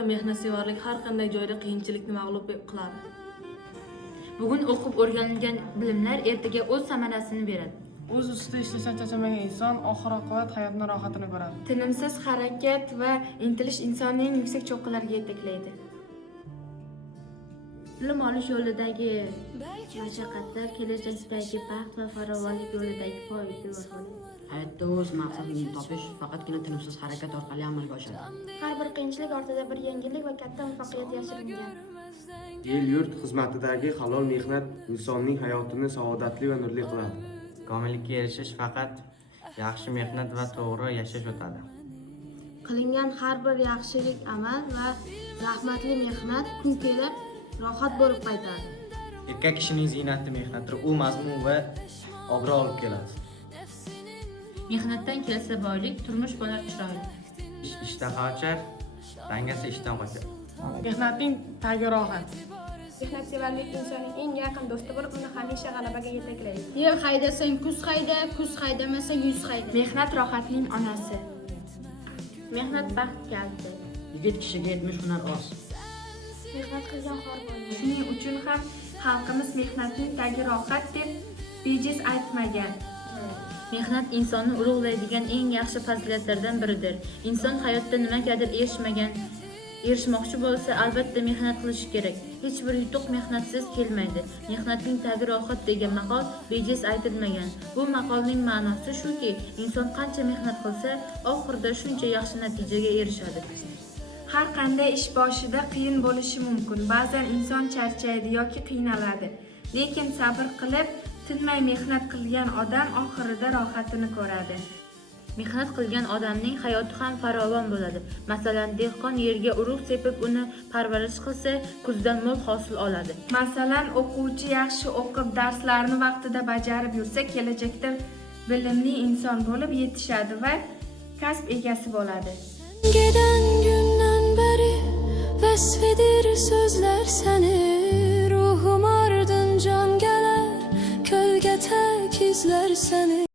va mehnatsevarlik har qanday joyda qiyinchilikni mag'lub qiladi. Bugun o'qib o'rganilgan bilimlar ertaga o'z samarasini beradi. O'z ustida ishlashdan charchamagan inson oxir-oqibat hayotning rohatini ko'radi. Tinimsiz harakat va intilish insonni eng yuksak cho'qqilarga yetaklaydi. Bilim olish yo'lidagi mashaqqatlar kelajakdagi baxt va farovonlik yo'lidagi poydevor bo'ladi. Hayotda o'z maqsadini topish faqatgina tinimsiz harakat orqali amalga oshadi. Har bir qiyinchilik ortida bir yangilik va katta muvaffaqiyat yashiringan. El-yurt xizmatidagi halol mehnat insonning hayotini saodatli va nurli qiladi. Komillikka erishish faqat yaxshi mehnat va to'g'ri yashash o'tadi. Qilingan har bir yaxshilik amal va rahmatli mehnat kun kelib rohat bo'lib qaytadi. Erkak kishining ziynati mehnatdir, u mazmun va obro' olib keladi. Mehnatdan kelsa boylik, turmush bo'lar chiroyli. Ishtaha ochar, dangasa ishdan qochar. Mehnatning tagi rohat. Mehnatsevarlik insonning eng yaqin do'sti bo'lib, uni hamisha g'alabaga yetaklaydi. Yer haydasang kuz hayda, kuz haydamasang yuz hayda. Mehnat rohatning onasi. Mehnat baxt kaliti. Yigit kishiga yetmish hunar oz. Mehnat qilgan xor bo'lmaydi. Shuning uchun ham xalqimiz mehnatning tagi rohat deb bejiz aytmagan. Mehnat insonni ulug'laydigan eng yaxshi fazilatlardan biridir. Inson hayotda nimagadir erishmoqchi bo'lsa, albatta mehnat qilishi kerak. Hech bir yutuq mehnatsiz kelmaydi. Mehnatning tagi rohat degan maqol bejiz aytilmagan. Bu maqolning ma'nosi shuki, inson qancha mehnat qilsa, oxirida shuncha yaxshi natijaga erishadi. Har qanday ish boshida qiyin bo'lishi mumkin. Ba'zan inson charchaydi yoki qiynaladi. Lekin sabr qilib, tinmay mehnat qilgan odam oxirida rohatini ko'radi. Mehnat qilgan odamning hayoti ham farovon bo'ladi. Masalan, dehqon yerga urug' sepib, uni parvarish qilsa, kuzdan mo'l hosil oladi. Masalan, o'quvchi yaxshi o'qib, darslarni vaqtida bajarib yursa, kelajakda bilimli inson bo'lib yetishadi va kasb egasi bo'ladi. Giden günden beri vesvedir sözler seni, ruhum ardın can geler, kölge tek izler seni.